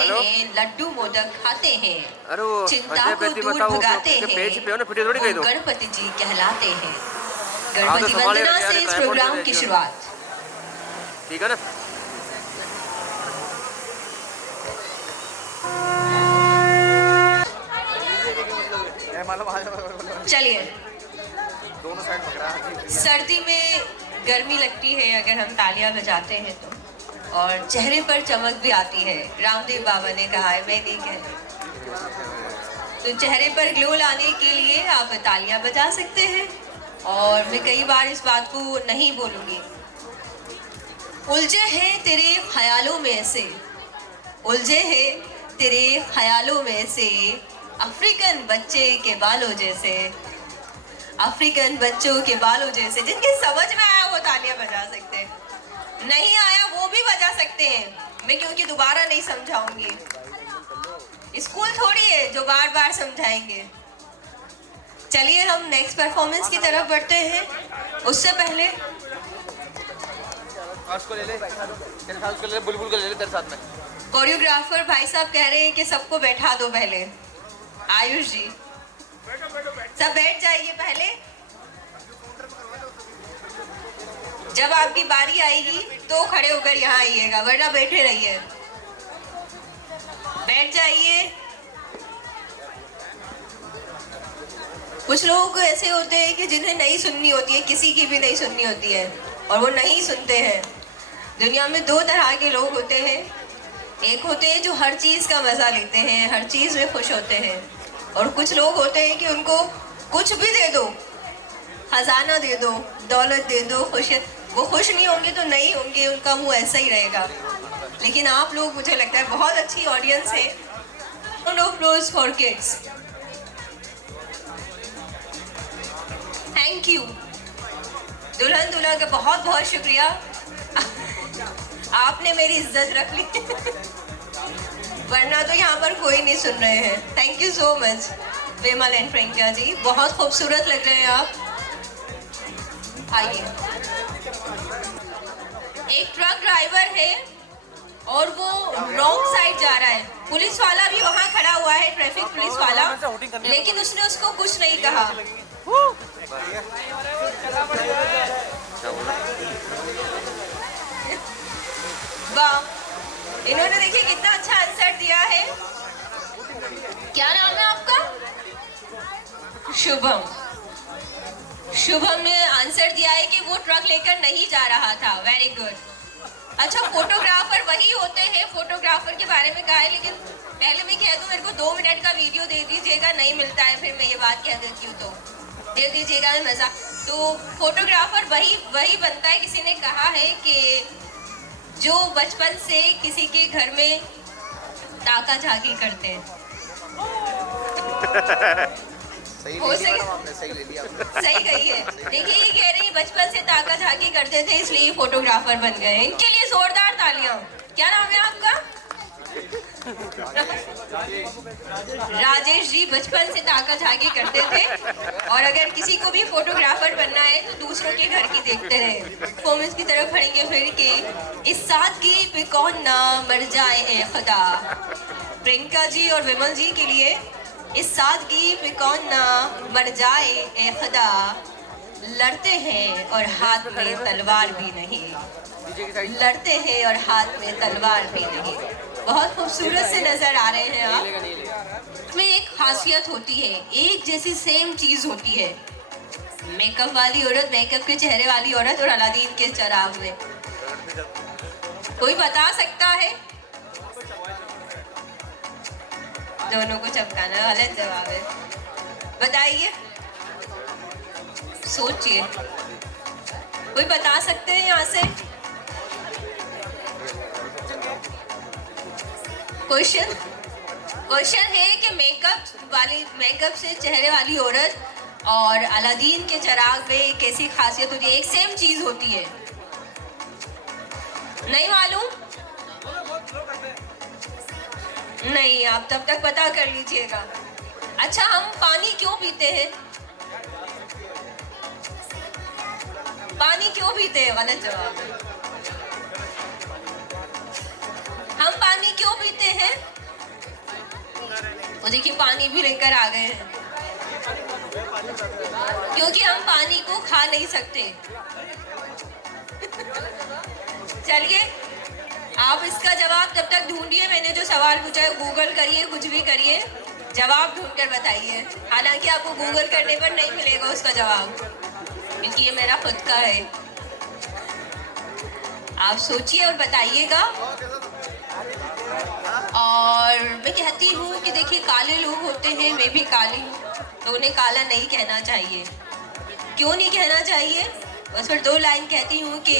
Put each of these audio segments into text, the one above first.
गाते हैं, लड्डू मोदक खाते हैं, अरे वो चिंता हड्डे को पेटी दूर बताओ, भगाते उसके पेज पे हो ना, हैं, फिर थोड़ी वो कह दो। गणपति जी कहलाते हैं। हाँ, तो गणपति संभाले वंदना रखिए, से अरे इस टाइम प्रोग्राम पहुंच की गया। शुरुआत। ठीक है ना। चलिए, दोनों साइड पकड़ा है। सर्दी में गर्मी लगती है अगर हम तालियां बजाते हैं तो, और चेहरे पर चमक भी आती है। रामदेव बाबा ने कहा है, मैं नहीं कह रही। तो चेहरे पर ग्लो लाने के लिए आप तालियां बजा सकते हैं। और मैं कई बार इस बात को नहीं बोलूँगी। उलझे हैं तेरे ख्यालों में से, उलझे हैं तेरे ख्यालों में से, अफ्रीकन बच्चे के बालों जैसे, अफ्रीकन बच्चों के बालों जैसे। जिनके समझ में आया वो तालियां बजा सकते हैं, नहीं आया वो भी बजा सकते हैं। मैं क्योंकि दोबारा नहीं समझाऊंगी, स्कूल थोड़ी है जो बार बार समझाएंगे। चलिए हम नेक्स्ट परफॉर्मेंस की तरफ बढ़ते हैं। उससे पहले उसको ले ले, तेरे साथ उसको ले ले, बुलबुल को ले ले तेरे साथ में। कोरियोग्राफर भाई साहब कह रहे हैं कि सबको बैठा दो पहले। आयुष जी सब बैठ जाइए पहले, जब आपकी बारी आएगी तो खड़े होकर यहाँ आइएगा, वरना बैठे रहिए। बैठ जाइए। कुछ लोग ऐसे होते हैं कि जिन्हें नहीं सुननी होती है, किसी की भी नहीं सुननी होती है, और वो नहीं सुनते हैं। दुनिया में दो तरह के लोग होते हैं। एक होते हैं जो हर चीज़ का मज़ा लेते हैं, हर चीज़ में खुश होते हैं, और कुछ लोग होते हैं कि उनको कुछ भी दे दो, खजाना दे दो, दौलत दे दो, खुश, वो खुश नहीं होंगे तो नहीं होंगे, उनका मुंह ऐसा ही रहेगा। लेकिन आप लोग, मुझे लगता है बहुत अच्छी ऑडियंस है। Round of applause for kids. Thank you. दुल्हन दूल्हा का बहुत बहुत शुक्रिया, आपने मेरी इज्जत रख ली वरना तो यहाँ पर कोई नहीं सुन रहे हैं। Thank you so much Vimal and Priyanka ji, बहुत खूबसूरत लग रहे हैं आप। आइए। एक ट्रक ड्राइवर है और वो रॉन्ग साइड जा रहा है। पुलिस वाला भी वहाँ खड़ा हुआ है, ट्रैफिक पुलिस वाला, लेकिन उसने उसको कुछ नहीं कहा। वाह, इन्होंने देखिए कितना अच्छा आंसर दिया है। क्या नाम है आपका? शुभम। शुभम ने आंसर दिया है कि वो ट्रक लेकर नहीं जा रहा था। Very good. अच्छा, फोटोग्राफर वही होते हैं, फोटोग्राफर के बारे में कहा है, लेकिन पहले मैं कह दूं, मेरे को 2 मिनट का वीडियो दे दीजिएगा, नहीं मिलता है फिर मैं ये बात कह देती हूँ, तो दे दीजिएगा, मैं मजा। तो फोटोग्राफर वही बनता है। किसी ने कहा है कि जो बचपन से किसी के घर में ताका झाकी करते हैं। सही ले लिया आपने। सही कही है। देखिए, ये कह रही बचपन से ताका झाकी करते थे इसलिए फोटोग्राफर बन गए। इनके लिए जोरदार तालियां। क्या नाम है आपका? राजेश जी बचपन से ताका झाकी करते थे, और अगर किसी को भी फोटोग्राफर बनना है तो दूसरों के घर की देखते रहे। परफॉर्मेंस की तरफ बढ़ेंगे फिर के इस सादगी पे कौन ना मर जाए ए खुदा। प्रियंका जी और विमल जी के लिए इस सादगी पे कौन ना मर जाए ए खुदा, लड़ते हैं और हाथ में तलवार भी नहीं, लड़ते हैं और हाथ में तलवार भी नहीं। बहुत खूबसूरत से नजर आ रहे हैं आप। इसमें एक खासियत होती है, एक जैसी सेम चीज होती है। मेकअप वाली औरत, मेकअप के चेहरे वाली औरत, और अलादीन के चिराग में। कोई बता सकता है? दोनों को चमकाना गलत जवाब है। बताइए, सोचिए, कोई बता सकते हैं यहाँ से? क्वेश्चन है कि मेकअप से चेहरे वाली औरत और अलादीन के चिराग में एक ऐसी खासियत होती है, एक सेम चीज होती है। नहीं मालूम? नहीं, आप तब तक पता कर लीजिएगा। अच्छा, हम पानी क्यों पीते हैं? पानी क्यों पीते हैं? गलत जवाब है। हम पानी क्यों पीते हैं? वो देखिए पानी भी लेकर आ गए हैं, क्योंकि हम पानी को खा नहीं सकते। चलिए आप इसका जवाब तब तक ढूंढिए, मैंने जो सवाल पूछा है गूगल करिए, कुछ भी करिए, जवाब ढूंढ कर बताइए। हालांकि आपको गूगल करने पर नहीं मिलेगा उसका जवाब, क्योंकि ये मेरा खुद का है। आप सोचिए और बताइएगा। और मैं कहती हूँ कि देखिए काले लोग होते हैं, मैं भी काली हूँ, तो उन्हें काला नहीं कहना चाहिए। क्यों नहीं कहना चाहिए? बस फिर 2 लाइन कहती हूँ कि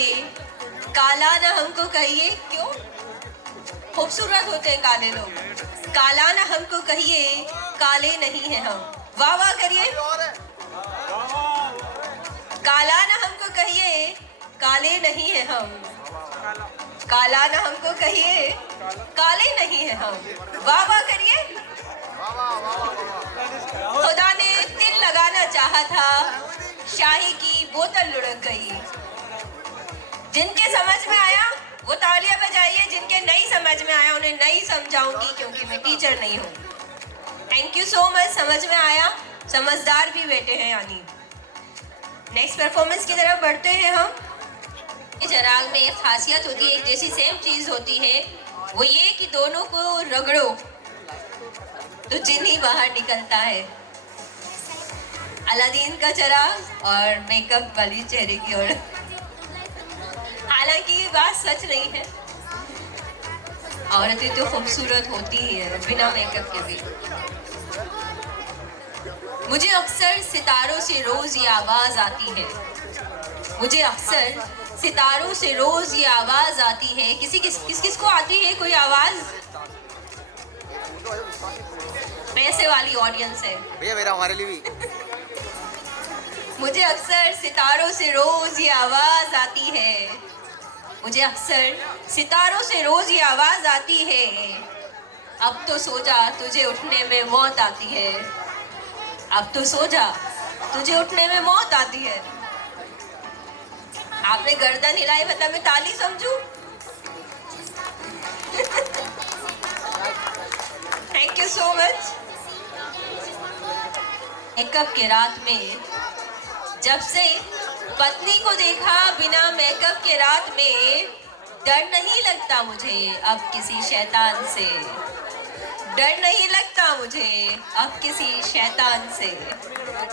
काला ना हमको कहिए। क्यों? खूबसूरत होते हैं काले लोग। काला ना हमको कहिए, काले नहीं हैं हम। वाह वाह करिए। काला ना हमको कहिए, काले नहीं हैं हम। काला ना हमको कहिए, काले नहीं हैं हम। वाह वाह करिए। खुदा ने तिल लगाना चाहा था, शाही की बोतल लुढ़क गई। जिनके समझ में आया वो तालियां बजाइए, जिनके नहीं समझ में आया उन्हें नहीं समझाऊंगी, क्योंकि मैं टीचर नहीं हूँ। Thank you so much. समझ में आया, समझदार भी बेटे हैं यानी। नेक्स्ट परफॉर्मेंस की तरफ बढ़ते हैं हम। चराग में एक खासियत होती है, एक जैसी सेम चीज होती है, वो ये कि दोनों को रगड़ो तो जिन ही बाहर निकलता है। अलादीन का चराग और मेकअप वाली चेहरे की ओर। हालांकि ये बात सच नहीं है, औरतें तो खूबसूरत होती ही है बिना मेकअप के भी। मुझे अक्सर सितारों से रोज ये आवाज आती है, मुझे अक्सर सितारों से रोज ये आवाज आती है। किस को आती है कोई आवाज? पैसे वाली ऑडियंस है भैया, मेरा हमारे लिए भी। मुझे अक्सर सितारों से रोज ये आवाज आती है, मुझे अक्सर सितारों से रोज ये आवाज आती है। अब तो सो जा, तुझे उठने में मौत आती है। अब तो सो जा, तुझे उठने में मौत आती है। आपने गर्दन हिलाई, मतलब मैं ताली समझूं? Thank you so much. Makeup के रात में जब से पत्नी को देखा बिना मेकअप के रात में, डर नहीं लगता मुझे अब किसी शैतान से। डर नहीं लगता मुझे अब किसी शैतान से।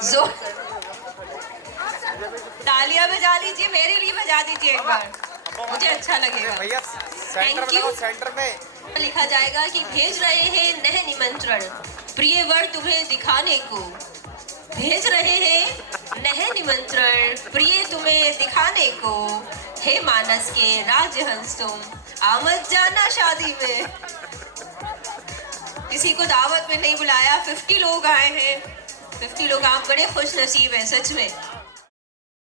जोर तालियां बजा लीजिए, मेरे लिए बजा दीजिए एक बार, मुझे अच्छा लगेगा। भैया थैंक यू। सेंटर में लिखा जाएगा कि भेज रहे हैं नह निमंत्रण प्रिय वर तुम्हें दिखाने को। भेज रहे हैं नह निमंत्रण प्रिय तुम्हें दिखाने को। हे मानस के राजहंस तुम आमद जाना शादी में। किसी को दावत में नहीं बुलाया, 50 लोग आए हैं। 50 लोग, आप बड़े खुश नसीब हैं सच में।